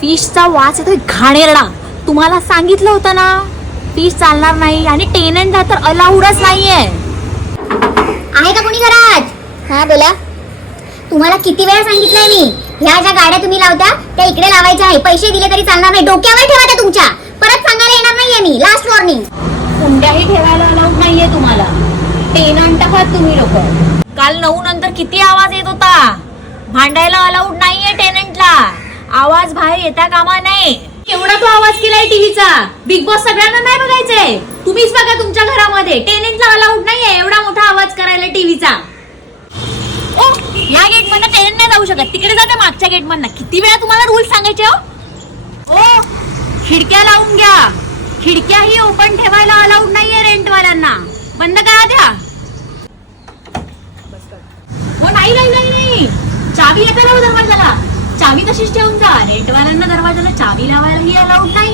फिशचा वास येतोय घाणेरडा. तुम्हाला सांगितलं होतं ना फिश चालणार नाही आणि टेनंटला तर अलाउडच नाहीये. आहे का कोणी घरात? हा बोला. तुम्हाला किती वेळा सांगितलंय मी, ह्या ज्या गाड्या तुम्ही लावता त्या इकडे लावायच्या आहे. पैसे दिले तरी चालणार नाही. डोक्यावर ठेवा त्या तुमच्या. परत सांगायला येणार नाहीये मी. Last warning. कोणत्याही ठेवायला अलाउड नाहीये तुम्हाला. टेनंट आहात तुम्ही लोक. काल 9 नंतर किती आवाज येत होता. भांडायला अलाउड नाहीये टेनंटला. आवाज बाहेर येता कामा नये. केवढा तो आवाज केलाय टीव्हीचा. बिग बॉस सगळ्यांना नाही बघायचंय. तुम्हीच बघा तुमच्या घरामध्ये. टेनंटला अलाउड नाहीये एवढा मोठा आवाज करायला टीव्हीचा. ओ या गेट मधनं टेनंट नाही जाऊ शकत. तिकडे जाते मागच्या गेट मधनं. किती वेळा तुम्हाला रूल्स सांगायचे हो. ओ खिडक्या लावून घ्या. खिडक्याही ओपन ठेवायला अलाउड नाहीये रेंटवाल्यांना. बंद करा द्या. हो नाही नाही नाही, चावी येते ना दरवाजाला. चावी तशीच ठेवून जा. रेंटवाल्यांना दरवाजाला चावी लावायलाही अलाउड नाही.